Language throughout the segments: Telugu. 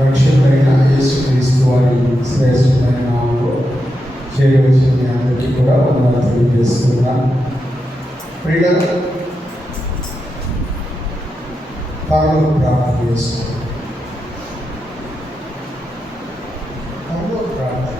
రక్షకుడైన యేసుక్రీస్తు వారి శ్రేష్టమైన నామములో చేరవచ్చిన మీ అందరికీ కూడా వందనాలు తెలియజేస్తున్నాను. ప్రియులారా, పరలోక ప్రార్థన చేసుకోండి. పరలోక ప్రార్థన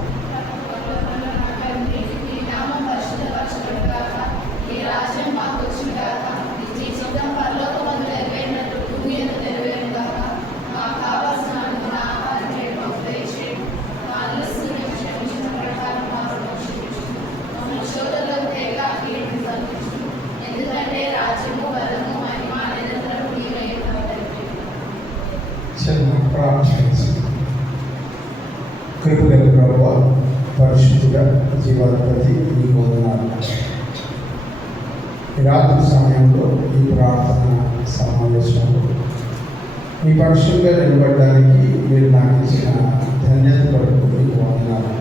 కృపగల ప్రభువా, పరిశుద్ధుడా, జీవాధిపతి, నీకు వందనాలు. ఈ రాత్రి సమయంలో ఈ ప్రార్థన సమావేశంలో మీ పక్షంగా నిలబడడానికి మీరు నాకు ఇచ్చిన ధన్యత కొరకు నీకు వందనాలు.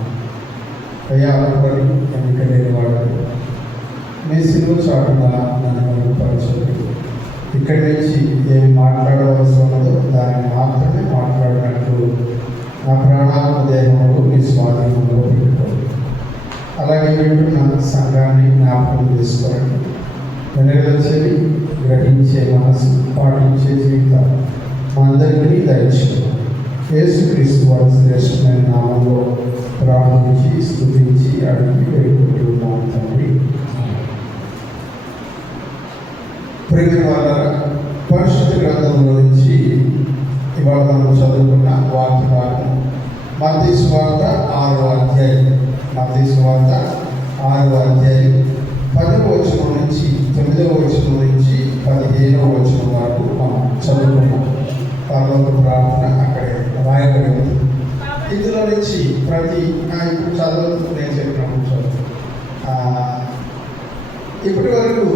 ప్రయాణపడి ఎన్నిక లేని వాడు మీ సిలువ చాటున నన్ను మెరుగుపరచండి. ఇక్కడి నుంచి ఏమి మాట్లాడవలసి ఉన్నదో దాన్ని మాత్రమే మాట్లాడినట్లు నా ప్రాణాత్మ దేహంలో మీ స్వాధీనంలో పెట్టుకోండి. అలాగే వింటున్న సంఘాన్ని జ్ఞాపకం చేసుకోండి. వెనగలచేది గ్రహించే మనసు, పాటించే జీవితం అందరికీ దయచేయండి. యేసుక్రీస్తు వారి శ్రేష్టమైన నామంలో ప్రార్థించి స్తుతించి అడిగి వేడుకుంటున్నాం తండ్రి. ప్రియమైన వారలారా, పరిశుద్ధ గ్రంథంలో నుంచి ఇవాళ మనం చదువుకున్న వాక్య భాగం మత్తయి సువార్త 6వ అధ్యాయం. మత్తయి సువార్త 6వ అధ్యాయం 10వ వచనం నుంచి 9వ వచనం నుంచి 15వ వచనం వరకు మనం చదువుకున్నాం. పరలోక ప్రార్థన అక్కడే రాయబడి ఉంది. ఇందులో నుంచి ప్రతి ఇప్పుడు చదువుతూ నేను చెప్పినప్పుడు ఇప్పటి వరకు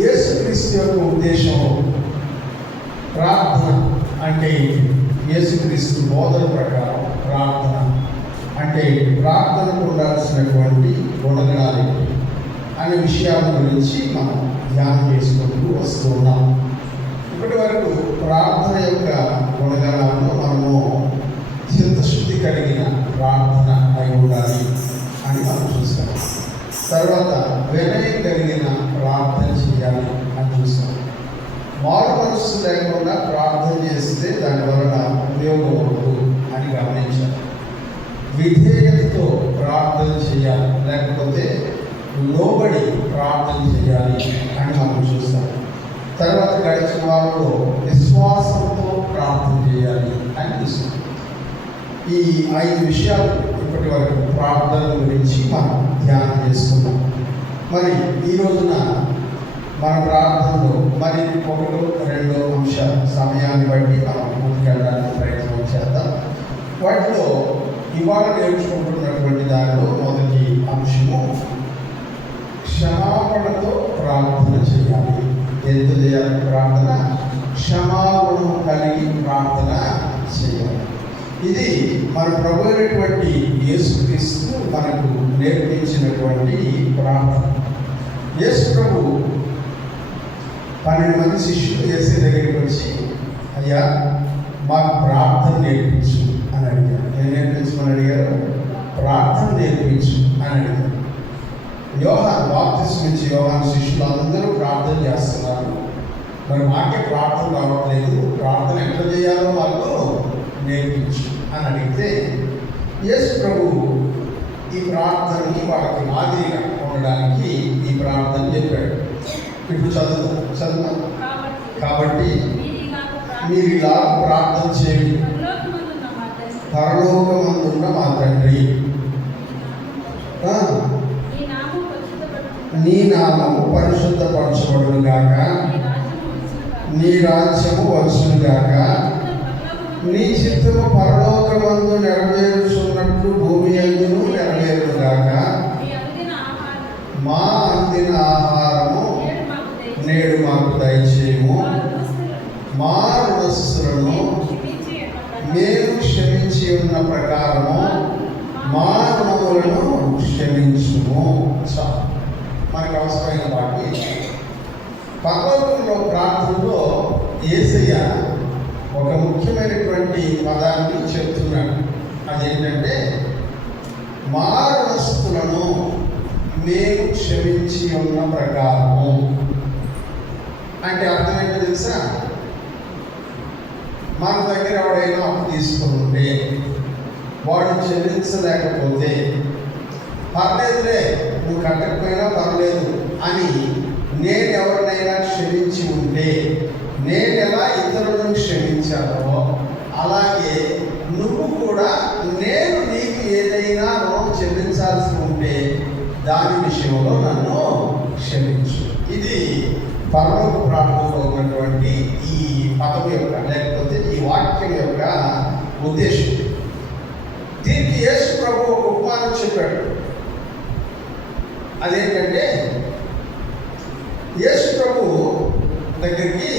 యేసుక్రీస్తు యొక్క ఉద్దేశం ప్రార్థన అంటే యేసుక్రీస్తు బోధన ప్రకారం ప్రార్థన అంటే ప్రార్థనకు ఉండాల్సినటువంటి గుణగణాలు అనే విషయాల గురించి మనం ధ్యానం చేసుకుంటూ వస్తూ ఉన్నాం. ఇప్పటి వరకు ప్రార్థన యొక్క గుణగణాలను మనము చిత్తశుద్ధి కలిగిన ప్రార్థన అయి ఉండాలి అని మనం చూస్తాం. తర్వాత వినయం కలిగిన ప్రార్థన చేయాలి అని చూస్తాం. మారు మనస్సు లేకుండా ప్రార్థన చేస్తే దానివలన ఉపయోగం ఉండదు అని గమనించాలి. విధేయతతో ప్రార్థన చేయాలి, లేకపోతే లోబడి ప్రార్థన చేయాలి అని మనం చూస్తాం. తర్వాత గడిచిన వారిలో విశ్వాసంతో ప్రార్థన చేయాలి అని చూస్తాం. ఈ 5 విషయాలు ఇప్పటి వరకు ప్రార్థన గురించి మనం ధ్యానం చేసుకున్నాం. మరి ఈ రోజున మన ప్రార్థనలో మరి 1-2 అంశాలు సమయాన్ని బట్టి మనం ముందుకెళ్ళడానికి ప్రయత్నం చేద్దాం. వాటిలో ఇవాళ నేర్చుకుంటున్నటువంటి దానిలో మొదటి అంశము క్షమాపణతో ప్రార్థన చేయాలి. ఎంత చేయాలి ప్రార్థన? క్షమాగుణం కలిగి ప్రార్థన చేయాలి. ఇది మన ప్రభు అయినటువంటి యేసుక్రీస్తు మనకు నేర్పించినటువంటి ప్రార్థన. యేసు ప్రభు 12 మంది శిష్యులు యేసు దగ్గరికి వచ్చి, అయ్యా మాకు ప్రార్థన నేర్పించు అని అడిగారు. ఏం నేర్పించమని అడిగారు? ప్రార్థన నేర్పించు అని అడిగారు. యోహాను బాప్తిస్మం ఇచ్చే యోహాను శిష్యులు అందరూ ప్రార్థన చేస్తున్నారు. మరి మాకే ప్రార్థన రావట్లేదు, ప్రార్థన ఎట్లా చేయాలో మాకు నేర్పించు అని అడిగితే యేసు ప్రభు ఈ ప్రార్థనని వాళ్ళకి మాదిరిగా ఉండడానికి ఈ ప్రార్థన చెప్పాడు. ఇప్పుడు చదువు. కాబట్టి మీరు ఇలా ప్రార్థన చేయండి. పరలోకమందున్న మా తండ్రి, నీ నామము పరిశుద్ధపరచబడును గాక, నీ రాజ్యము వచ్చును గాక, నీ చిత్తము పరలోకమందు నెరవేరుచున్నట్లు భూమి యందును నెరవేరును గాక, మా అందిన ఆహారము నేడు మాకు దయచేయము, మా రుణస్థులను మేము క్షమించి ఉన్న ప్రకారము మా రుణములను క్షమించుము. మనకు అవసరమైన వాటి పరలోకంలో ప్రార్థనలో యేసయ్య ఒక ముఖ్యమైనటువంటి అనేటువంటి పదాన్ని చెప్తున్నాడు. అదేంటంటే మా రుణస్థులను మేము క్షమించి ఉన్న ప్రకారము. అంటే అర్థం ఏంటో తెలుసా? మన దగ్గర ఎవడైనా అప్పు తీసుకుని ఉంటే వాడు చెల్లించలేకపోతే పర్లేదులే, నువ్వు కట్టకపోయినా పర్లేదు అని నేను ఎవరినైనా క్షమించి ఉంటే, నేను ఎలా ఇతరులను క్షమించాలో అలాగే నువ్వు కూడా నేను నీకు ఏదైనా రుణం చెల్లించాల్సి ఉంటే దాని విషయంలో నన్ను క్షమించు. ఇది పరలోక ప్రార్థనలో ఉన్నటువంటి ఈ పదం యొక్క, లేకపోతే ఈ వాక్యం యొక్క ఉద్దేశం. దీనికి యేసు ప్రభు ఒక ఉపమానం చెప్పాడు. అదేంటంటే యేసు ప్రభు దగ్గరికి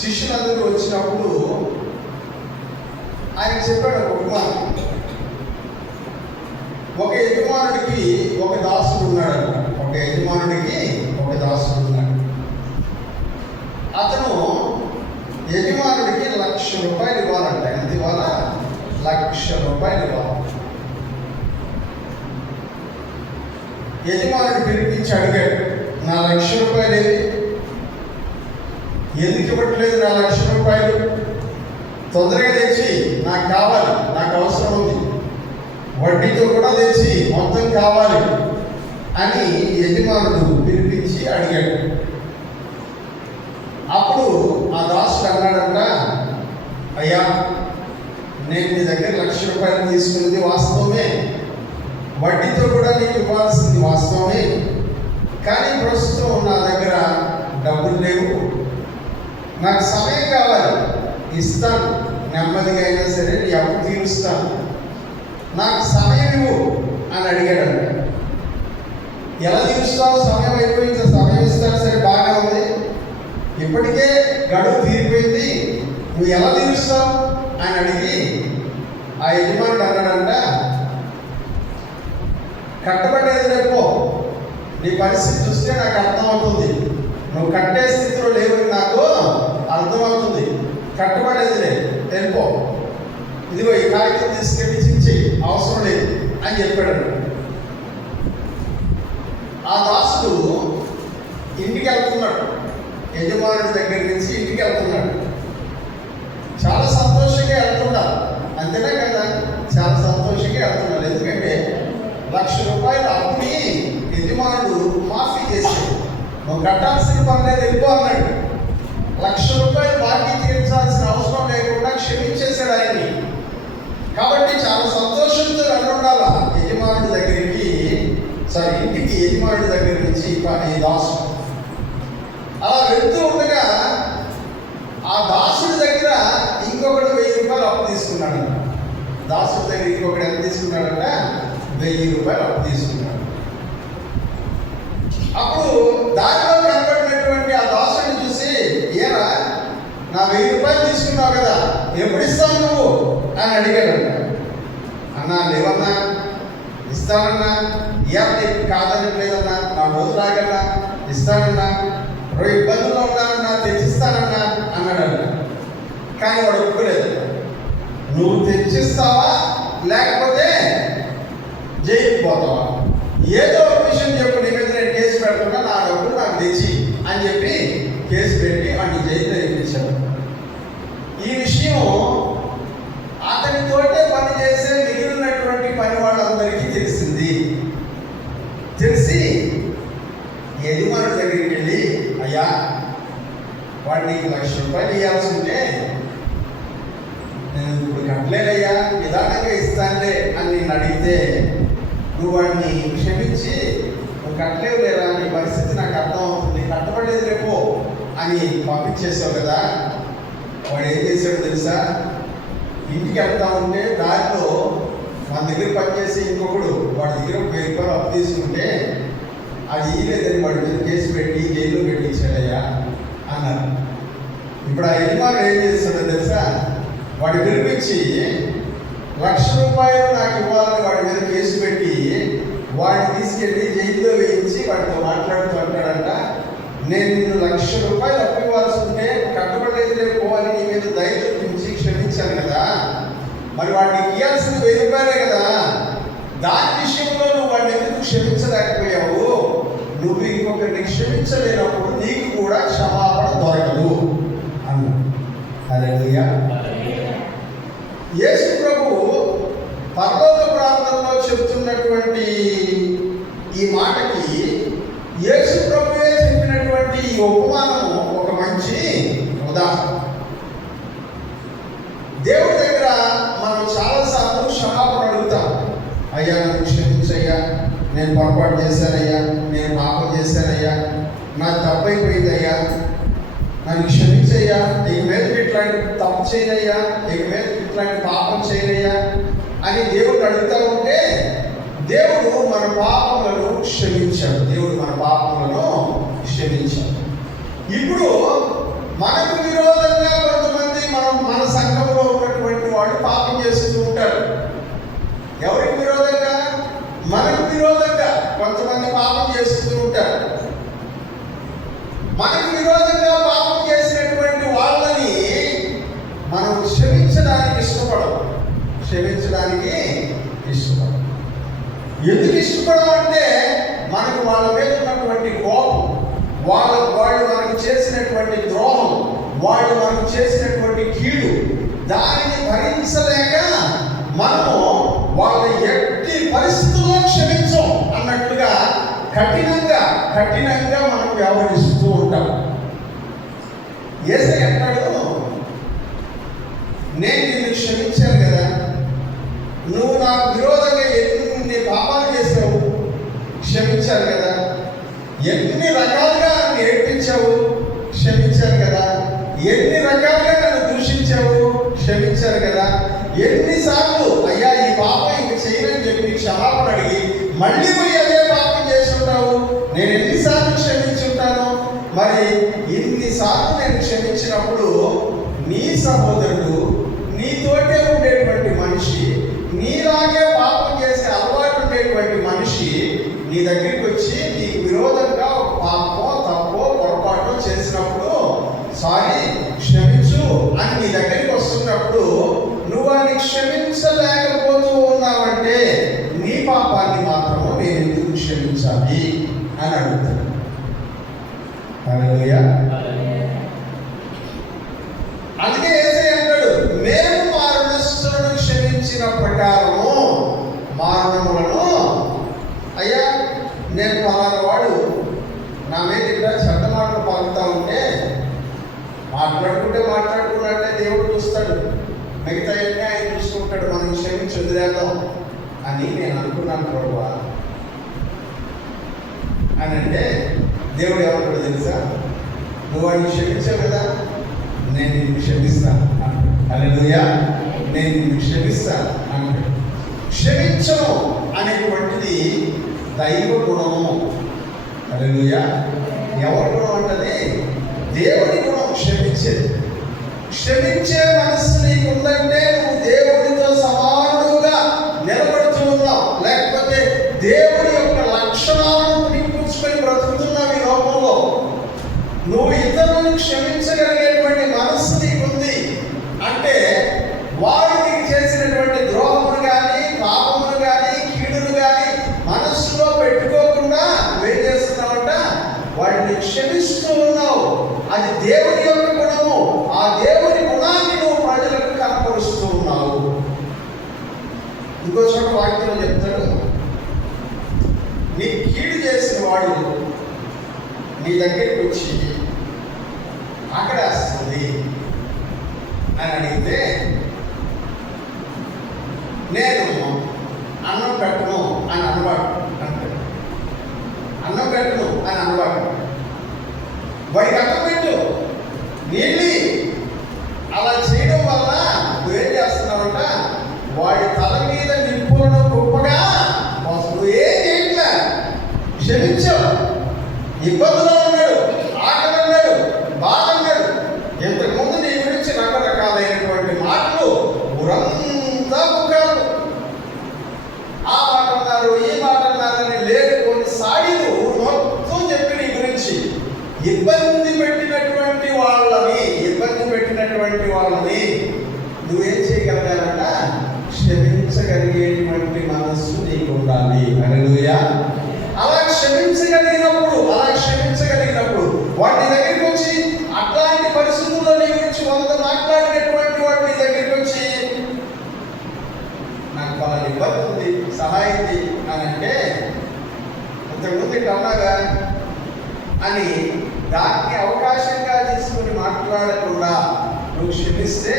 శిష్యులందరూ వచ్చినప్పుడు ఆయన చెప్పాడు ఒక ఉపమానం. ఒక యజమానుడికి ఒక దాసుడు ఉన్నాడు. ఒక యజమానుడికి ఒక దాసుడు ఉన్నాడు. అతను యజమానుడికి 1,00,000 రూపాయలు ఇవ్వాలంట. ఎంత ఇవ్వాలా? 1,00,000 రూపాయలు ఇవ్వాలి. యజమానుడు పిలిపించి అడిగాడు, నా 1,00,000 రూపాయలు ఏవి? ఎందుకు ఇవ్వట్లేదు నా 1,00,000 రూపాయలు? తొందరగా తెచ్చి, నాకు కావాలి, నాకు అవసరం ఉంది, వడ్డీతో కూడా తెచ్చి మొత్తం కావాలి అని యజమానుడు పిలిపించి అడిగాడు. అప్పుడు ఆ దాసుడు అన్నాడంట, అయ్యా నేను నీ దగ్గర 1,00,000 రూపాయలు తీసుకున్నది వాస్తవమే, వడ్డీతో కూడా నీకు ఇవ్వాల్సింది వాస్తవమే, కానీ ప్రస్తుతం నా దగ్గర డబ్బులు లేవు, నాకు సమయం కావాలి, ఇస్తాను, నెమ్మదిగా అయినా సరే నీ అప్పు తీరుస్తాను, నాకు సమయం ఇవ్వు అని అడిగాడంట. ఎలా తీరుస్తావు? సమయం అయిపోయింది, సమయం ఇస్తాను, సరే బాగా ఉంది, ఇప్పటికే గడువు తీరిపోయింది, నువ్వు ఎలా తీరుస్తావు అని అడిగి ఆ యజమానుడు అన్నాడంట, కట్టబడేది రేపో, నీ పరిస్థితి చూస్తే నాకు అర్థమవుతుంది, నువ్వు కట్టే స్థితిలో లేవు, నాకు అర్థమవుతుంది, కట్టబడేది లేదు, వెళ్ళిపో, ఇదిగో ఈ కాగితం తీసుకెళ్ళి ఇచ్చి అవసరం లేదు అని చెప్పాడు. ఆ దాసుడు ఇంటికి వెళ్తున్నాడు, యజమానుడి దగ్గర నుంచి ఇంటికి వెళ్తున్నాడు. చాలా సంతోషంగా వెళ్తున్నాడు, అంతేనా కదా? చాలా సంతోషంగా వెళ్తున్నాడు. ఎందుకంటే 1,00,000 రూపాయలు అప్పుని యజమానుడు మాఫీ చేశాడు. నువ్వు కట్టాల్సిన పర్లేదు, వెళ్ళిపో అన్నాడు. 1,00,000 రూపాయలు బాకీ తీర్చాల్సిన అవసరం లేకుండా క్షమించేశాడు ఆయన్ని. కాబట్టి చాలా సంతోషంతో వెళ్ళుండాలా యజమానుడి దగ్గరికి, ఇంటికి యజమానుడి దగ్గర నుంచి ఈ దాసు అలా వెళ్తూ ఉండగా ఆ దాసుడి దగ్గర ఇంకొకడు 1,000 రూపాయలు అప్పు తీసుకున్నాడు. దాసుడి దగ్గర ఇంకొకటి ఎంత తీసుకున్నాడంటే 1,000 రూపాయలు అప్పు తీసుకున్నాడు. అప్పుడు దారిలో కనబడినటువంటి ఆ దాసుడిని చూసి, ఏరా నా 1,000 రూపాయలు తీసుకున్నావు కదా, ఎప్పుడు ఇస్తావు నువ్వు అని అడిగాడంట. అన్నా లేవన్నా, ఇస్తానన్నా, నీకు కాదనట్లేదన్నా, నా రోజు రాగలనా, ఇస్తానన్నా, ఇబ్బందుల్లో ఉన్నానన్నా, తెచ్చిస్తానన్నా అన్నాడంట. కానీ వాడు ఒప్పుకోలేదు. నువ్వు తెచ్చిస్తావా లేకపోతే జైలుకి పోతావా? ఏదో ఒక విషయం చెప్పు, నీ మీద నేను కేసు పెడుతున్నా, నా డబ్బులు నాకు తెచ్చి అని చెప్పి కేసు పెట్టి వాడిని జైల్లో ఎక్కించాడు. ఈ విషయం అతనితోటే పని చేసే మిగిలినటువంటి పని వాళ్ళందరికీ తెలిసింది. తెలిసి యజమానుడి దగ్గరికి వెళ్ళి, అయ్యా వాడు నీకు 1,00,000 రూపాయలు ఇవ్వాల్సి ఉంటే నేను ఇప్పుడు కట్టలేదయ్యా, నిదానంగా ఇస్తానులే అని నేను అడిగితే నువ్వు వాడిని క్షమించి, నువ్వు కట్టలేవు లేదా, నీ పరిస్థితి నాకు అర్థం అవుతుంది, కట్టబడలేదు రేపో అని పంపించేసావు కదా. వాడు ఏం చేశాడు తెలుసా? ఇంటికి వెళ్తా ఉంటే దారిలో మన దగ్గర పనిచేసి ఇంకొకడు వాడి దగ్గర 1,000 రూపాయలు అప్పు తీసుకుంటే అది ఇవ్వలేదని వాడి మీద కేసు పెట్టి జైల్లో పెట్టించాడయ్యా అన్నారు. ఇప్పుడు ఆ యజమానుడు ఏం చేస్తాడో తెలుసా? వాడు పిలిపించి 1,00,000 రూపాయలు నాకు ఇవ్వాలని వాడి మీద కేసు పెట్టి వాడిని తీసుకెళ్ళి జైల్లో వేయించి వాడితో మాట్లాడుతూ అంటాడంట, నేను నిన్ను 1,00,000 రూపాయలు అప్పు ఇవ్వాల్సి ఉంటే కట్టబడలేదు రేపు మరి వాడిని ఇయ్యాల్సింది 1000 రూపాయలే కదా. దాని విషయంలో నువ్వు వాడిని ఎందుకు క్షమించలేకపోయావు? నువ్వు ఇంకొకరిని క్షమించలేనప్పుడు నీకు కూడా క్షమాపణ దొరకదు అన్నాడు. హల్లెలూయా. యేసు ప్రభువు పరలోక ప్రాంతంలో చెప్తున్నటువంటి ఈ మాటకి యేసు ప్రభువే చెప్పినటువంటి ఈ ఉపమానము ఒక మంచి ఉదాహరణ. దేవుడి దగ్గర మనం చాలాసార్లు క్షమాపణ అడుగుతాం. అయ్యా నన్ను క్షమించయ్యా, నేను పొరపాటు చేశానయ్యా, నేను పాపం చేశానయ్యా, నాకు తప్పైపోయిందయ్యా, నన్ను క్షమించయ్యా, ఇక మీద ఇట్లాంటి తప్పు చేయనయ్యా, ఇక మీద ఇట్లాంటి పాపం చేయనయ్యా అని దేవుడు అడుగుతూ ఉంటే దేవుడు మన పాపములను క్షమించాడు. దేవుడు మన పాపములను క్షమించాడు. ఇప్పుడు మనకు విరోధంగా కొంతమంది మన సంఘంలో ఉన్నటువంటి వాళ్ళు పాపం చేస్తూ ఉంటారు. ఎవరికి విరోధంగా? మనకు విరోధంగా కొంతమంది పాపం చేస్తూ ఉంటారు. మనకు విరోధంగా పాపం చేసినటువంటి వాళ్ళని మనం క్షమించడానికి ఇష్టపడం. ఎందుకు ఇష్టపడం అంటే మనకు వాళ్ళ మీద ఉన్నటువంటి కోపం, వాళ్ళు మనకు చేసినటువంటి ద్రోహం, వాళ్ళు మనకు చేసినటువంటి కీడు, దానిని భరించలేక మనము వాళ్ళ ఎట్టి పరిస్థితుల్లో క్షమించం అన్నట్లుగా కఠినంగా మనం వ్యవహరిస్తూ ఉంటాం. యేసయ్య అంటాడు, నేను నిన్ను క్షమించాను కదా, నువ్వు నాకు విరోధంగా ఎన్ని పాపాలు చేసావు, క్షమించాను కదా, ఎన్ని రకాలుగా నన్ను ఏడ్పించావు, క్షమించాను కదా, ఎన్ని రకాలుగా నన్ను దూషించావు, క్షమించాను కదా, ఎన్నిసార్లు అయ్యా ఈ పాపం ఇంక చేయనని చెప్పి క్షమాపణ అడిగి మళ్ళీ పోయి అదే పాపం చేసి ఉంటావు, నేను ఎన్నిసార్లు క్షమించుంటాను. మరి ఇన్నిసార్లు నేను క్షమించినప్పుడు నీ సహోదరుడు, నీతోటే ఉండేటువంటి మనిషి, నీలాగే పాపం చేసే అలవాటు ఉండేటువంటి మనిషి నీ దగ్గరికి వచ్చి నీకు విరోధంగా పాపమో తప్పో పొరపాటు చేసినప్పుడు సారీ క్షమించు అని నీ దగ్గరికి వస్తున్నప్పుడు నువ్వు వాడిని క్షమించలేకపోతూ ఉన్నావంటే నీ పాపాన్ని మాత్రము నేను ఎందుకు క్షమించాలి అని అడుగుతాను. హల్లెలూయా. అందుకే యేసయ్య అంటాడు, మేము మారణస్తులను క్షమించిన ప్రకారము మారణములను, అయ్యా నేను పలానా వాడు నా మీద ఇట్లా చెడ్డ మాటలు పలుకుతా ఉంటే మాట్లాడుకున్నట్టే దేవుడు చూస్తాడు, మిగతా అన్నీ ఆయన చూసుకుంటాడు, మనం క్షమించి వదిలేద్దాం అని నేను అనుకున్నాను ప్రభువా అని అంటే దేవుడు ఏమంటాడు తెలుసా? నువ్వు వాడిని క్షమించావు కదా, నేను నిన్ను క్షమిస్తాను అంటాడు. హల్లెలూయా. నేను నిన్ను క్షమిస్తాను అంటాడు. క్షమించడం అనేటువంటిది దైవ గుణము. హల్లెలూయా. ఎవరి గుణం అంటది? దేవుడి గుణం. క్షమించే మనస్సు నీకు ఉందంటే నువ్వు దేవుడితో సమానుడుగా నిలబడుతూ ఉన్నావు, లేకపోతే దేవుడి యొక్క లక్షణాలను పుణిపుచ్చుకొని బ్రతుకుతున్నావు ఈ లోకంలో. నువ్వు ఇతరులను క్షమించగలిగేటువంటి మనస్సు నీకుంది అంటే వారు నీకు చేసినటువంటి ద్రోహమును కానీ పాపమును కానీ కీడును కానీ మనస్సులో పెట్టుకోకుండా నువ్వేం చేస్తున్నావంట? వాటిని క్షమిస్తూ ఉన్నావు. అది దేవుని యొక్క గుణము. ఆ దేవుని గుణాన్ని నువ్వు ప్రజలకు కనపరుస్తూ ఉన్నావు. ఇంకో చోట వాక్యంలో చెప్తాడు, నీ కీడు చేసిన వాడు నీ దగ్గరికి వచ్చి ఆకడేస్తుంది అని అడిగితే నేను అన్నం పెట్టను అని అనవాడు అంటాడు. అన్నం పెట్టను అని అనవాడు. వాడికి అన్నం పెట్టు, నీళ్ళి. అలా చేయడం వల్ల నువ్వేం చేస్తున్నావంట? వాడి తల మీద నిప్పులను కుప్పగా నువ్వు ఏం చేయట్లే, క్షమించావు. ఇబ్బందులో ఉన్నాడు, ఆకలి అన్నాడు, బాధ అన్నాడు, ఇంతకుముందు నీ గురించి రకరకాలైనటువంటి మాటలు ఊరంతా పుకారు, ఆ మాట అన్నారు ఈ మాట అన్నారని లేని సాడిలు మొత్తం చెప్పి నీ గురించి ఇబ్బంది పెట్టినటువంటి వాళ్ళని సహాయం చేయి అని అంటే, ఇంతకుముందు ఇట్లా ఉన్నాగా అని దాన్ని అవకాశంగా తీసుకుని మాట్లాడకుండా నువ్వు క్షమిస్తే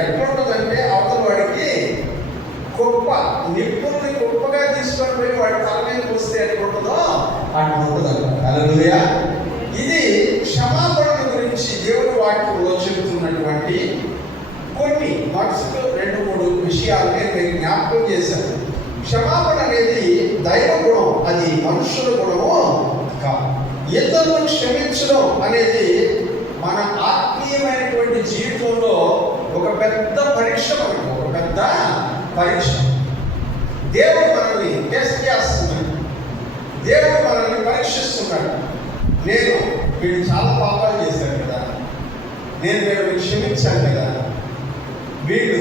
ఎట్లుంటుందంటే అవతల వాడికి గొప్ప నిప్పుల్ని గొప్పగా తీసుకొని పోయి వాడి తల మీద వస్తే ఎట్లుంటుందో అటు ఉంటుంది. హల్లెలూయా. ఇది క్షమాపణ గురించి దేవుడి వాక్యంలో చెబుతున్నటువంటి కొన్ని మనసుకు 2-3 విషయాలు నేను మీకు జ్ఞాపకం చేశాను. క్షమాపణ అనేది దైవ గుణం, అది మనుషుల గుణము కాదు. ఇతరులను క్షమించడం అనేది మన ఆత్మీయమైనటువంటి జీవితంలో ఒక పెద్ద పరీక్ష, మనకు ఒక పెద్ద పరీక్ష. దేవుడు మనల్ని టెస్ట్ చేస్తున్నాడు, దేవుడు మనల్ని పరీక్షిస్తున్నాడు. నేను వీడు చాలా పాపాలు చేశాను కదా, నేను వీళ్ళని క్షమించాను కదా, వీడు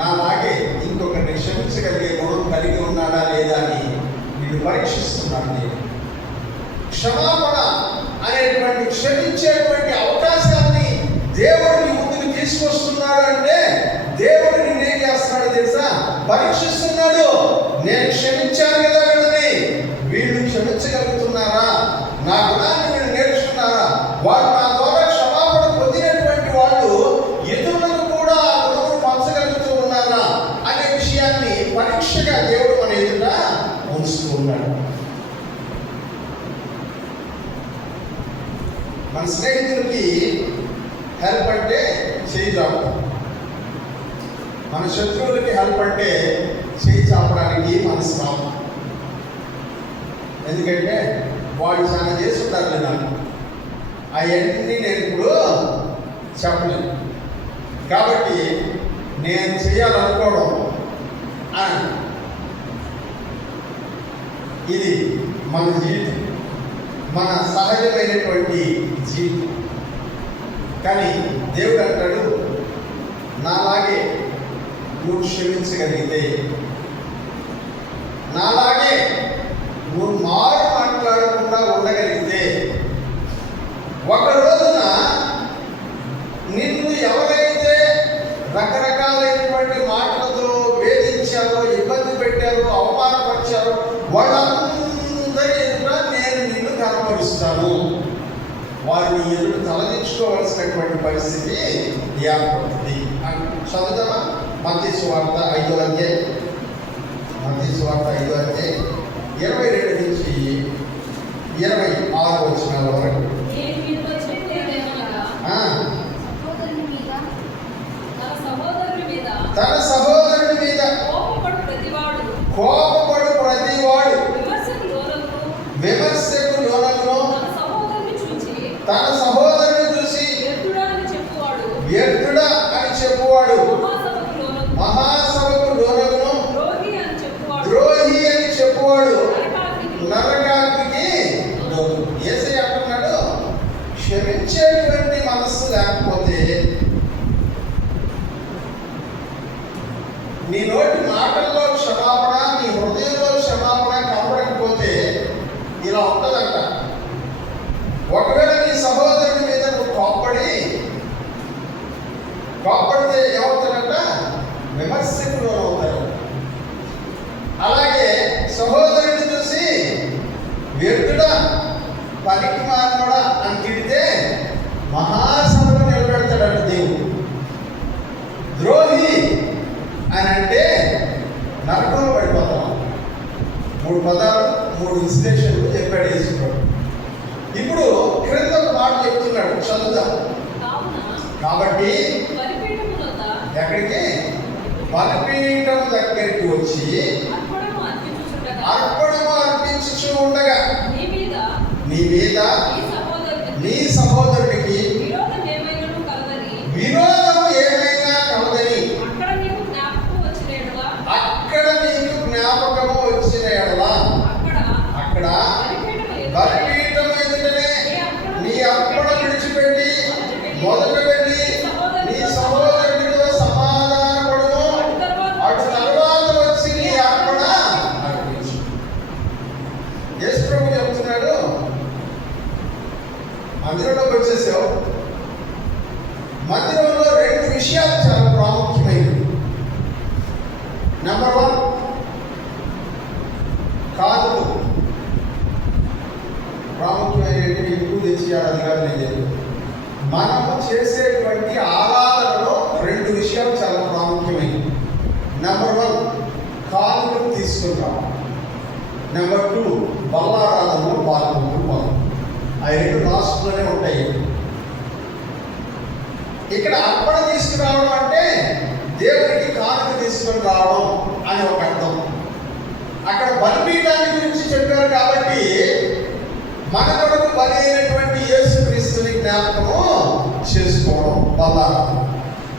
నాలాగే ఇంకొకరిని క్షమించగలిగే గుణం కలిగి ఉన్నాడా లేదా అని వీడు పరీక్షిస్తున్నాడు. నేను క్షమాపణ అనేటువంటి క్షమించేటువంటి అవకాశాన్ని దేవుడు నీ ముందుకు తీసుకొస్తున్నాడు అంటే దేవుడు నిన్నేం చేస్తున్నాడు తెలుసా? పరీక్షిస్తున్నాడు. నేను క్షమించాను కదా వీళ్ళని, వీళ్ళు క్షమించగలుగుతున్నారా, నా గుణాన్ని వీళ్ళు నేర్చుకున్నారా, వాళ్ళు నా ద్వారా క్షమాపణ పొందినటువంటి వాళ్ళు ఇతరులకు కూడా ఆ గుణమును పంచగలుగుతూ ఉన్నారా అనే విషయాన్ని పరీక్షగా దేవుడు మన ఎదుట ఉంచుతూ ఉన్నాడు. మన స్నేహితులకి హెల్ప్ అంటే చేయి చాపడం, మన శత్రువులకి హెల్ప్ అంటే చేయి చాపడానికి మనసు రాదు. ఎందుకంటే వాళ్ళు చాలా చేసి ఉంటారు నాకు, అవన్నీ నేను ఇప్పుడు చెప్పలేను. కాబట్టి నేను చేయాలనుకోవడం ఇది మన జీవితం, మన సహజమైనటువంటి జీవితం. కానీ దేవుడు అంటాడు, నాలాగే నువ్వు క్షమించగలిగితే, నాలాగే నువ్వు మారు మాట్లాడకుండా ఉండగలిగితే, ఒక రోజున నిన్ను ఎవరైతే రకరకాలైనటువంటి మాటలతో వేధించారో, ఇబ్బంది పెట్టారో, అవమానపరిచారో వాళ్ళందరి ఎదుట నేను నిన్ను కనపరుస్తాను. వారిని ఎదురు తలదించుకోవాల్సినటువంటి పరిస్థితి ఏర్పడుతుంది. చదువుతామా? మత్తయి సువార్త 5వ అధ్యాయం, మత్తయి సువార్త 5వ అధ్యాయం 22 నుంచి 26 వచనాల వరకు. తన సహోదరుడి మీద కోపపడు ప్రతివాడు విమర్శకు లోనగును, తన సహోదరుని చూసి వ్యర్థుడా అని చెప్పువాడు మహాసభకు లోనగును, ద్రోహి అని చెప్పువాడు నరకాగ్నికి లోను. యేసయ్య అంటున్నాడు, క్షమించేటువంటి మనస్సు లేకపోతే, నీ నోటి మాటల్లో క్షమాపణ, నీ హృదయంలో క్షమాపణ కనబడకపోతే ఇలా ఉంటుందంట. ఒకవేళ నీ సహోదరుడి మీద నువ్వు కోప్పడితే ఏమవుతారంట? విమర్శకులు అవుతారు. అలాగే సహోదరుడిని చూసి వ్యర్థుడా, పనికి మానవుడా అని తిడితే మహాసభను నిలబెడతాడంట దేవుడు. ద్రోహి అని అంటే నరకంలో పడిపోతాం. 3 పదాలు 3 విశ్లేషణలు చెప్పాడు యేసుప్రభు. ఇప్పుడు క్రింద ఒక మాట చెప్తున్నాడు, చదువుదాం. కాబట్టి ఎక్కడికి? బలిపీఠం దగ్గరికి వచ్చి అర్పణము అర్పించుచు ఉండగా నీ మీద నీ సహోదరుడికి విరోధం ఏమైనా కలదని, అక్కడ నీకు జ్ఞాపకము వచ్చిన ఎడల అక్కడ బలిపీఠం ఎదుటనే నీ అర్పణ విడిచిపెట్టి మొదట వెళ్ళి నీ సహోదరుడితో సమాధానపడును, అటు తర్వాత వచ్చి నీ అర్పణ అర్పించు. యేసు ప్రభు చెప్తున్నాడు, మందిరంలోకి వచ్చేసి మనము చేసేటువంటి ఆరాధనలో 2 విషయాలు చాలా ప్రాముఖ్యమైనవి. నెంబర్ 1 కానుకలు తీసుకుంటాం. నెంబర్ 2 బల్లారాధనలో పాల్గొంటాం. ఆ 2 లాస్ట్లోనే ఉంటాయి. ఇక్కడ అర్పణ తీసుకురావడం అంటే దేవునికి కానుక తీసుకొని రావడం అని ఒక అర్థం. అక్కడ బలిపీఠాన్ని గురించి చెప్పారు కాబట్టి మన కొరకు బలి అయినటువంటి యేసుక్రీస్తుని జ్ఞాపకము చేసుకోవడం బల్లారాధన.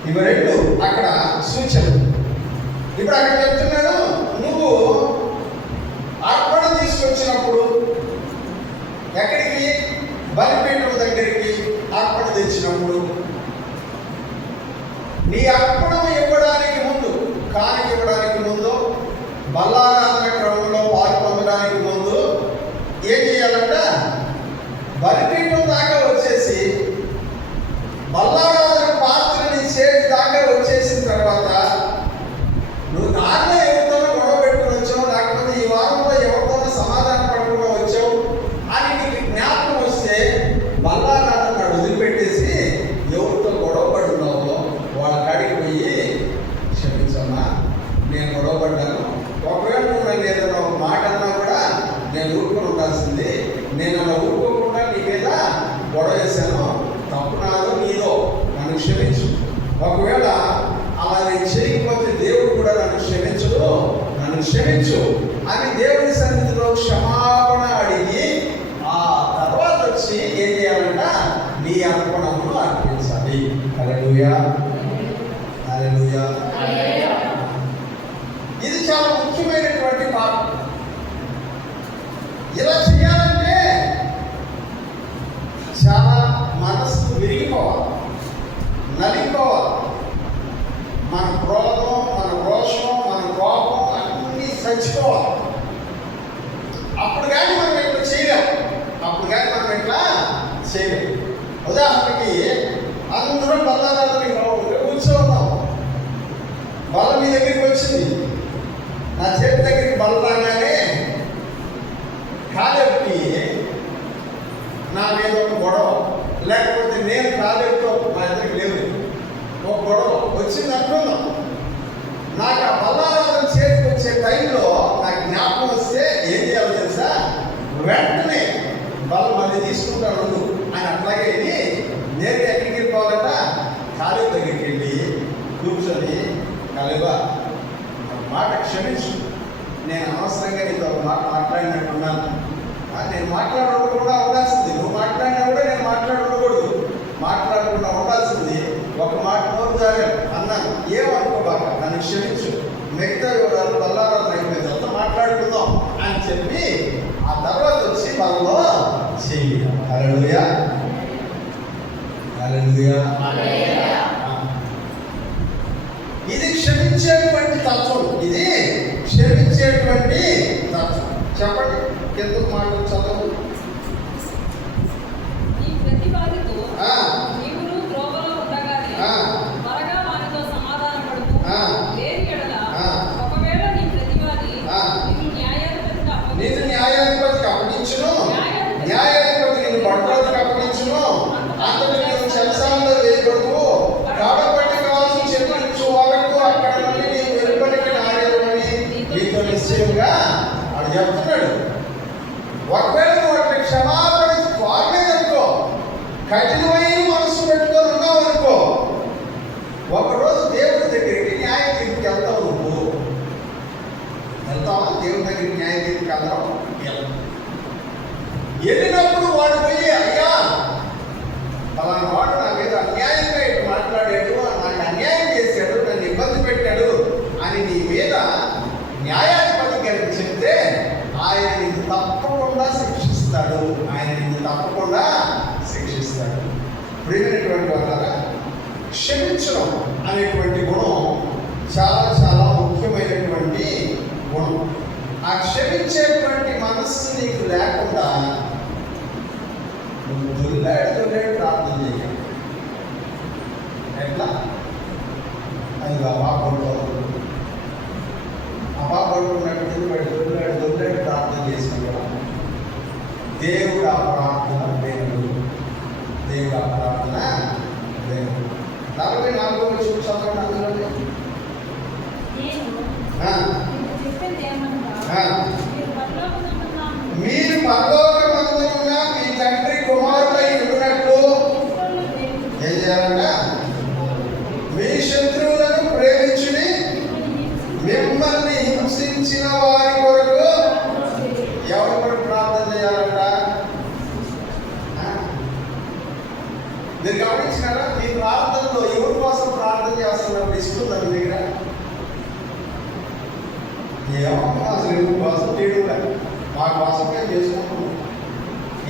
ఇవి 2 అక్కడ సూచనలు. ఇప్పుడు అక్కడ చెప్తున్నాడు, నువ్వు అర్పణ తీసుకొచ్చినప్పుడు ఎక్కడికి? బలిపీఠం దగ్గరికి అర్పణ తెచ్చినప్పుడు నీ అర్పణ ఇవ్వడానికి ముందు, కానుక ఇవ్వడానికి ముందు, బల్లారాధన క్రమంలో పాలు పొందడానికి ముందు ఏం చేయాలంట? బలిపీఠం దాకా వచ్చేసి బల్లారాధన పాత్రని చేతి దాకా వచ్చేసిన తర్వాత నువ్వు దాంట్లో ఎవరితోనో గొడవ పెట్టుకుని వచ్చావు, లేకపోతే ఈ వారంలో ఎవరితోనో సమాధానం పడకుండా వచ్చావు అని నీకు జ్ఞాపకం వస్తే బల్లారాధన వదిలిపెట్టేసి ఎవరితో గొడవ పడుతున్నావో వాళ్ళ కాడికి పోయి, క్షమించమ్మా నేను గొడవ పడ్డాను, ఒకవేళ నువ్వు నన్ను ఏదైనా ఒక మాట అన్నా కూడా నేను ఊరుకొని ఉండాల్సింది, నేను అలా ఊరుకోకుండా నీ మీద గొడవ వేశాను, తప్పు నాదో నీదో, నన్ను క్షమించు. ఒకవేళ అలా నేను చేయకపోతే దేవుడు కూడా నన్ను క్షమించడు, నన్ను క్షమించు అని దేవుని సన్నిధిలో క్షమాపణ అడిగి ఆ తర్వాత వచ్చి ఏం చేయాలంట? నీ అర్పణను అర్పించాలి. హల్లెలూయా, హల్లెలూయా. ఇది చాలా ముఖ్యమైనటువంటి పాఠం. ఇలా చేయాలంటే చాలా మనసు విరిగిపోవాలి, నలిగిపోవాలి. మన క్రోధం, మన రోషం, మన కోపం అన్నీ చచ్చిపోవాలి. అప్పుడు కానీ మనం ఇట్లా చేయలేము. ఉదాహరణకి అందరం బల్లారాధనకి కూర్చోన్నాం, బల్ల మీ దగ్గరికి వచ్చింది, నా చేతి దగ్గరికి బల్ల రాగానే కాలేపుకి నా మీద ఒక గొడవ, లేకపోతే నేను కాలేపుతో మా ఇద్దరికి లేవు ఒక గొడవ వచ్చింది అనుకుందాం. నాకు ఆ బల్లారాధన చేతికి వచ్చే టైంలో నాకు జ్ఞాపకం వస్తే ఏం చేయాలో తెలుసా? వెంటనే బల్ల మళ్ళీ తీసుకుంటాను అని అట్లాగే వెళ్ళి నేరుగా ఎక్కడికి వెళ్ళిపోవాలంట? కాలేపు దగ్గరికి వెళ్ళి కూర్చొని, కాలేబా మాట క్షమించు, నేను అనవసరంగా నీతో ఒక మాట మాట్లాడినట్టున్నాను, నేను మాట్లాడకుండా ఉండాల్సింది, నువ్వు మాట్లాడినా కూడా నేను మాట్లాడకూడదు, మాట్లాడకుండా ఉండాల్సింది, ఒక మాట నోరు జాగాను అన్నాను, ఏమనుకోబాక, నన్ను క్షమించు, మిగతా వివరాలు బల్లారాధన అయిపోయింది అంతా మాట్లాడుకుందాం అని చెప్పి ఆ తర్వాత వచ్చి మనలో చెయ్యి. హల్లెలూయా, హల్లెలూయా. ఇది క్షమించేటువంటి తత్వం, ఇది క్షమించేటువంటి తత్వం. చెప్పండి, ఎందుకు మాటలు చదవు. నీకు న్యాయాధిపతికి అప్పగించును, న్యాయాధిపతి నిన్ను బట్టలకు అప్పగించును, అంతటి నీవు చెరసాలలో వేయబడువు, కాబట్టి కావాల్సిన చెల్లించు వరకు అక్కడ నుండి నీవు వెలుపలికి నారేదని నీతో నిశ్చయంగా అని చెప్తున్నాడు. ఒకవేళ నువ్వు అట్లా క్షమాపణ వాడలేదనుకో, కఠినమైన మనసు పెట్టుకొని ఉన్నావు అనుకో, ఒకరోజు దేవుడి దగ్గరికి న్యాయ తీర్పుకి వెళ్తావు. నువ్వు వెళ్తావా దేవుడి దగ్గరికి న్యాయ తీర్పుకి వెళ్తావు? వెళ్ళినప్పుడు వాడు పోయి, అయ్యా అలాంటి వాడు నా మీద అన్యాయంగా ఇటు మాట్లాడాడు, నాకు అన్యాయం చేశాడు, నన్ను ఇబ్బంది పెట్టాడు అని నీ మీద న్యాయాధిపతి గారికి చెప్తే ఆయన నిన్ను తప్పకుండా శిక్షిస్తాడు, ఆయన నిన్ను తప్పకుండా శిక్షిస్తాడు. ప్రియమైనటువంటి వాళ్ళ క్షమించడం అనేటువంటి గుణం చాలా చాలా ముఖ్యమైనటువంటి గుణం. ఆ క్షమించేటువంటి మనస్సు నీకు లేకుండా నువ్వు దొల్లాడు ప్రార్థన చేయాలి. ఎట్లా? అది అపాపడుకున్నట్టు దొల్లాడు ప్రార్థన చేసుకుంటాం. దేవుడు ఆ ప్రార్థన దేవుడు ఆ ప్రార్థన 44వ వచనం చదవండి. అందులోనే మీరు పరలోకమందున్న మీ తండ్రి కుమారులై ఉండునట్లు ఏం చేయాలంట? మీ శత్రువులను ప్రేమించుడి, మిమ్మల్ని హింసించిన వారి కొరకు ఎవరి కొరకు ప్రార్థన చేయాలంట? మీరు గమనించినారా? మీ ప్రార్థనలో ఎవరి కోసం ప్రార్థన చేస్తున్నప్పుడు ఇస్తుందా మీ దగ్గర? ఏమో అసలు ఎవరి కోసం చేయడం, మా కోసం మేము చేసుకుంటున్నాం,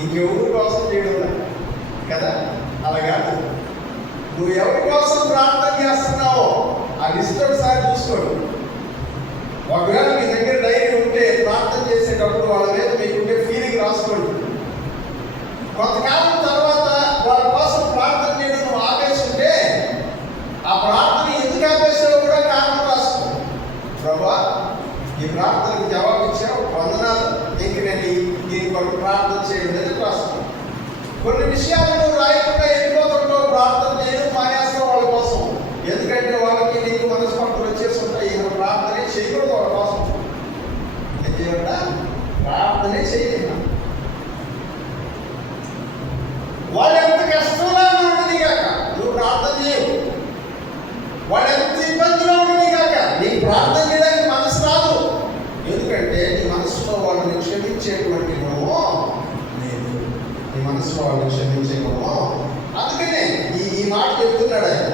ఇంకెవరి కోసం చేయడం కదా. అలా కాదు. నువ్వు ఎవరి కోసం ప్రార్థన చేస్తున్నావో ఆ లిస్ట్ ఒకసారి చూసుకోండి. ఒకవేళ మీ దగ్గర డైరీ ఉంటే ప్రార్థన చేసేటప్పుడు వాళ్ళ మీద మీకుంటే ఫీలింగ్ రాసుకోండి. కొంతకాలం తర్వాత వాళ్ళ కోసం ప్రార్థన చేయడం నువ్వు ఆపేస్తుంటే ఆ ప్రార్థన ఎందుకు ఆపేసావో కూడా కారణం రాసుకో. ప్రభా, ఈ ప్రార్థనకు జవాబు ఇచ్చావు, వందనాలు, ఇంక నేను దీని కొరకు ప్రార్థన చేయడం అనేది రాసుకో. కొన్ని విషయాలు నువ్వు రాయకుండా వెళ్ళిపోతుంటావు, ప్రార్థన చేయడం మానేస్తావు వాళ్ళ కోసం. ఎందుకంటే వాళ్ళకి నీకు మనస్పర్ధలు వచ్చేసి ఉంటాయి. ప్రార్థనే చేయకూడదు వాళ్ళ కోసం. ఏం చేయాలంట? ప్రార్థనే చేయలేము. వాళ్ళు ఎంత కష్టంలో ఉండదు కాక నువ్వు ప్రార్థన చేయవు. వాళ్ళు ఎంత ఇబ్బందిలో ఉండదు కాక నీకు ప్రార్థన చేయడానికి మనసు రాదు. ఎందుకంటే నీ మనసులో వాళ్ళని క్షమించేటువంటి గుణము లేదు. నీ మనసులో వాళ్ళని క్షమించే గుణము. అందుకనే ఈ మాట చెప్తున్నాడు ఆయన.